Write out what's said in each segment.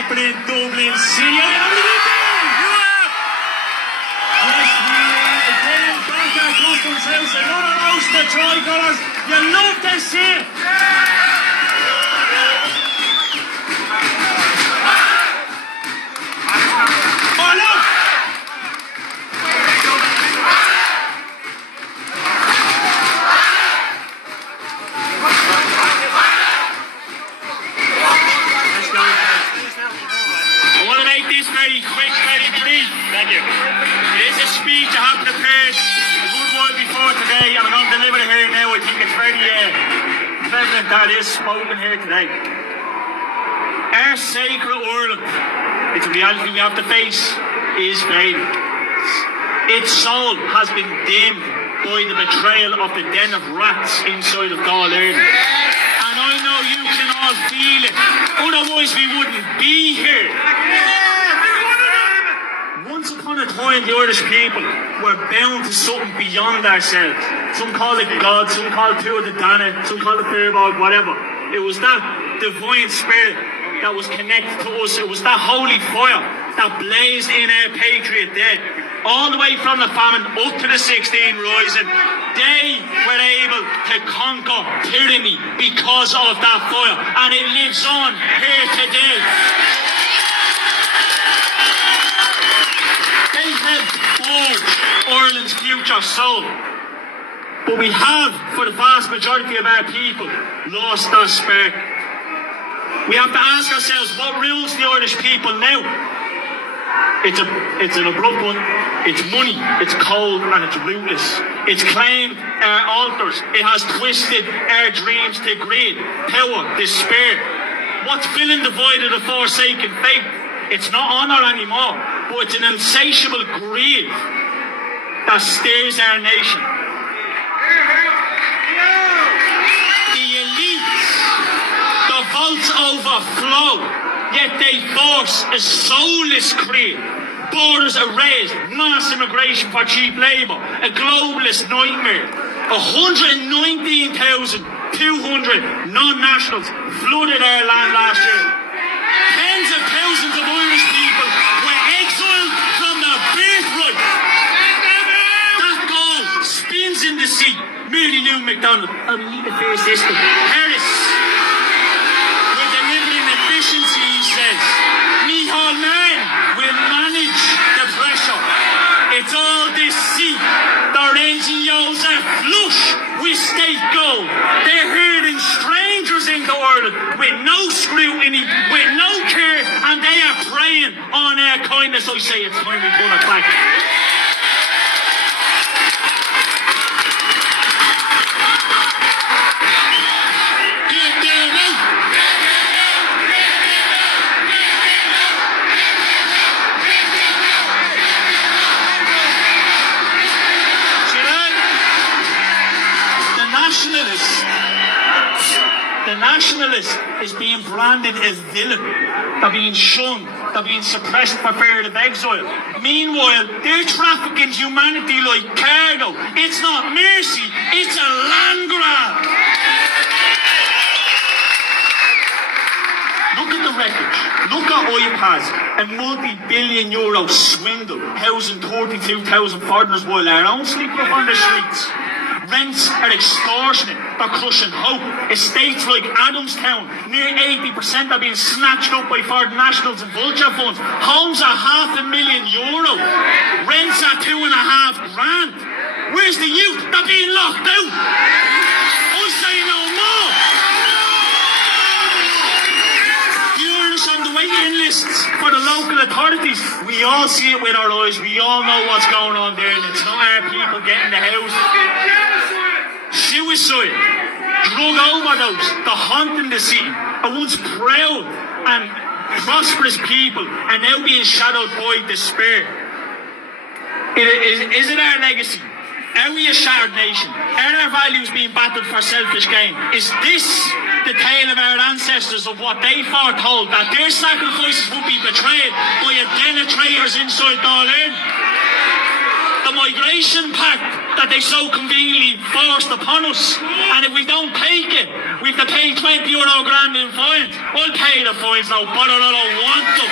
happening in Dublin. See you. Yes, we are again back at Conference House. Another house to Tricolours. You love to see it. Oh, look. I want to make this very quick, very brief. Thank you. It is a speech I have prepared a good while before today, and I'm going to deliver it here now. I think it's very prevalent that is spoken here today. Our sacred Ireland, it's a reality we have to face, is fading. Its soul has been dimmed by the betrayal of the den of rats inside of Dáil Éireann. And I know you can all feel it, otherwise we wouldn't be here. Once upon a time, the Irish people were bound to something beyond ourselves. Some call it God, some call it Tuatha Dé Danann, some call it Firbolg, whatever. It was that divine spirit that was connected to us. It was that holy fire that blazed in our patriot dead. All the way from the famine up to the 16 Rising, they were able to conquer tyranny because of that fire, and it lives on here today. They have forged Ireland's future soul, but we have, for the vast majority of our people, lost that spark. We have to ask ourselves, what rules the Irish people now? It's an abrupt one. It's money, it's cold, and it's rootless. It's claimed our altars. It has twisted our dreams to greed, power, despair. What's filling the void of the forsaken faith? It's not honour anymore, but it's an insatiable greed that steers our nation. The elites, the votes overflow, yet they force a soulless creed. Borders are raised, mass immigration for cheap labour, a globalist nightmare. 119,200 non-nationals flooded our land last year. Tens of thousands of Irish people were exiled from their birthright. That goal spins in the sea. Mary Lou McDonald, and we need a fair system. Harris, we're delivering efficiency, he says. Micheál Martin will manage the pressure. It's all this sea. Their NGOs are flush with state gold. They're herding strangers into Ireland with no scrutiny, with no care, and they are preying on our kindness. I say it's time we pull it back. The nationalist is being branded as villain. They're being shunned. They're being suppressed for fear of exile. Meanwhile, they're trafficking humanity like cargo. It's not mercy, it's a land grab. Look at the wreckage. Look at iPads, a multi-billion euro swindle, housing 32,000 foreigners while our own sleep up on the streets. Rents are extortionate, they're crushing hope. Estates like Adamstown, near 80% are being snatched up by foreign nationals and vulture funds. Homes are €500,000. Rents are $2,500. Where's the youth? They're being locked out. I say no more. The Irish on the waiting lists for the local authorities. We all see it with our eyes. We all know what's going on there, and it's not our people getting the house. Suicide, drug overdose, the haunting the city. A once proud and prosperous people are now being shadowed by despair. Is it our legacy? Are we a shattered nation? Are our values being battered for selfish gain? Is this the tale of our ancestors, of what they foretold, that their sacrifices would be betrayed by a den of traitors inside Dáil Éireann? The migration pact that they so conveniently forced upon us, and if we don't take it, we have to pay €20 grand in fines. I'll pay the fines now, but I don't want them.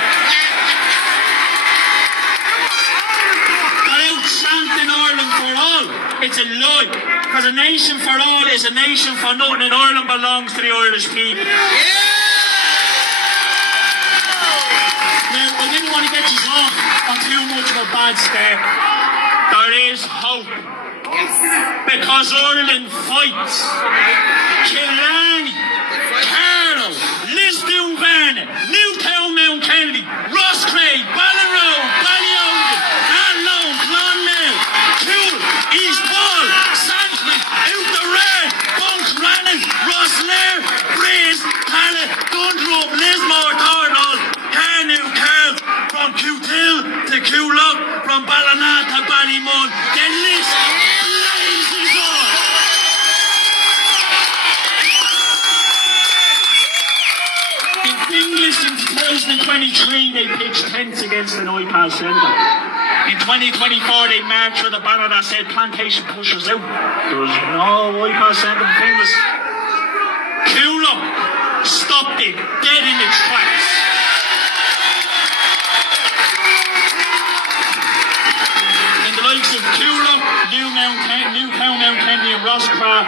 They're out chanting Ireland for all. It's a lie. Because a nation for all is a nation for nothing, and Ireland belongs to the Irish people. Now, I didn't want to get you off on too much of a bad start. There is hope. Because Ireland fights. Killarney, Carlow, Lisdoon, Varna, Newtown, Mount Kennedy, Rosscraig, Ballinrobe, Ballyogan, Athlone, Clonmel, Cool, East Ball, Sandford, Outerard, Bunkrannon, Rosslare, Braes, Talla, Dundrum, Lismore, Thornall, Carnew, Carl, from Cutill to Coolock, from Ballina to Ballymun. The list blazes on. In English in 2023 they pitched tents against an iPad centre. In 2024 they marched with a banner that said plantation pushers out. There was no iPad centre in Finglas. Coolock stopped it dead in its tracks. In the likes of Coolock, Newtown, Mount Kennedy and Rosscraig,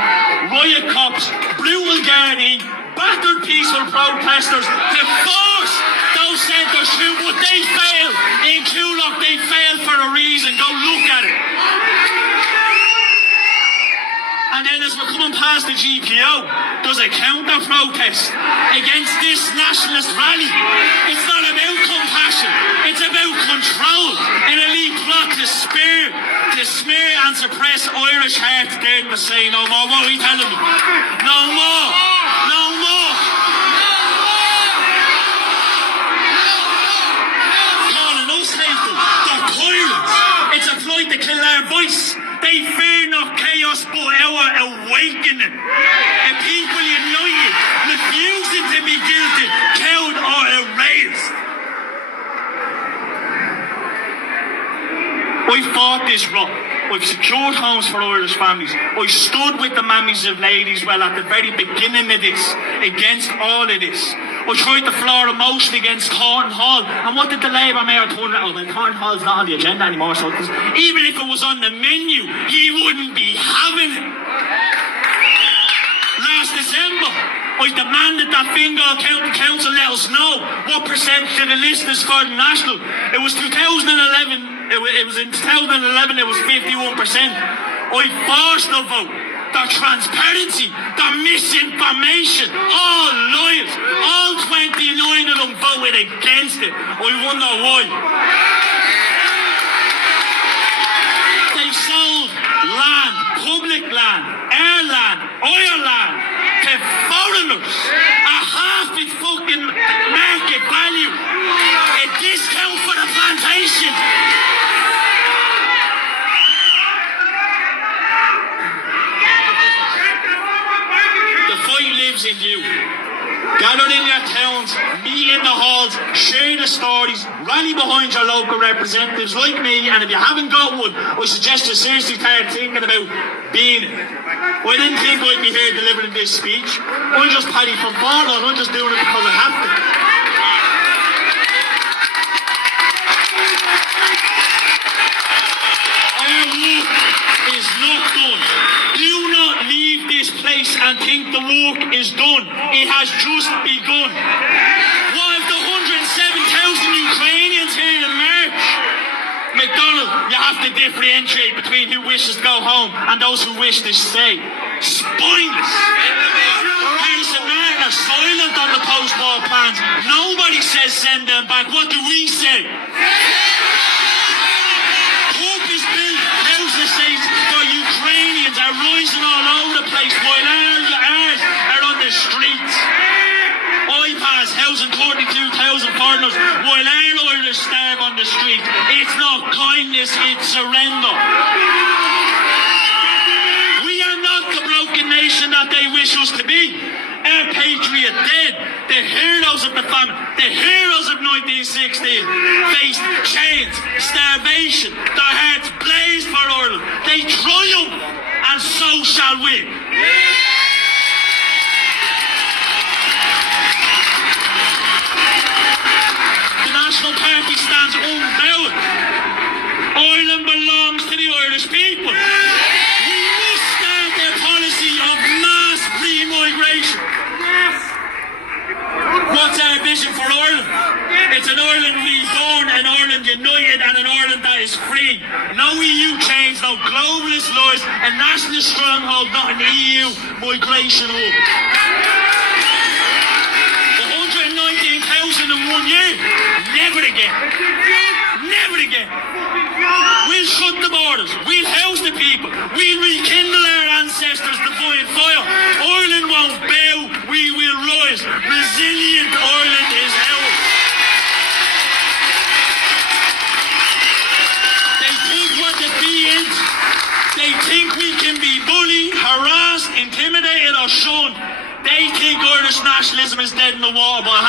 riot cops, brutal guarding, battered peaceful protesters to force those centres through, but they failed. In Coolock they failed for a reason. Go look at it. And then as we're coming past the GPO, there's a counter protest against this nationalist rally. It's not about compassion, it's about control. An elite plot to smear and suppress Irish hearts. They're to say no more. What are you telling me? No more. No more. Calling us hateful. They're tyrants. It's a ploy to kill our voice. They fear not chaos but our awakening. A people united, refusing to be guilty, cowed or erased. I fought this rock. I've secured homes for Irish families. I stood with the mammies of ladies well at the very beginning of this, against all of this. I tried to floor a motion against Thornton Hall. And what did the Labour Mayor turn around? Well, Thornton Hall's not on the agenda anymore, so even if it was on the menu, he wouldn't be having it. Last December, I demanded that Fingal County Council let us know what percentage of the list is for the National. It was 2011. It was in 2011. It was 51%. I forced the vote. The transparency, the misinformation, all liars. All 29 of them voted against it. I wonder why. They sold land, public land, air land, oil land to foreigners. A half its fucking market value. A discount for the plantation. Lives in you. Gather in your towns, meet in the halls, share the stories, rally behind your local representatives like me, and if you haven't got one, I suggest you seriously start thinking about being it. I didn't think I'd be here delivering this speech. I'm just Paddy from Farnham. I'm just doing it because I have to. Our work is not done. Do not leave this place and think the work is done. It has just begun. What of the 107,000 Ukrainians here in March? McDonald, you have to differentiate between who wishes to go home and those who wish to stay. Spineless. Harrison Martin are silent on the post-war plans. Nobody says send them back. What do we say? Purpose-built housing estates for Ukrainians are rising all over the place while ours are on the streets. IPAS housing 32,000 foreigners while our Irish starve on the street. It's not kindness, it's surrender. We are not the broken nation that they wish us to be. Our patriot dead, the heroes of the famine, the heroes of 1916 faced chains, starvation, their hearts blazed for Ireland. They triumphed, and so shall we. EU change, no globalist lies, a nationalist stronghold, not an EU migration hub. 119,000 in 1 year? Never again. Never again. We'll shut the borders. We'll house the people. We'll rekindle our ancestors' divine fire. Ireland won't bow. We will rise. Resilient Ireland is ours. They think we're defeated. They think we can be bullied, harassed, intimidated or shunned. They think Irish nationalism is dead in the water, but I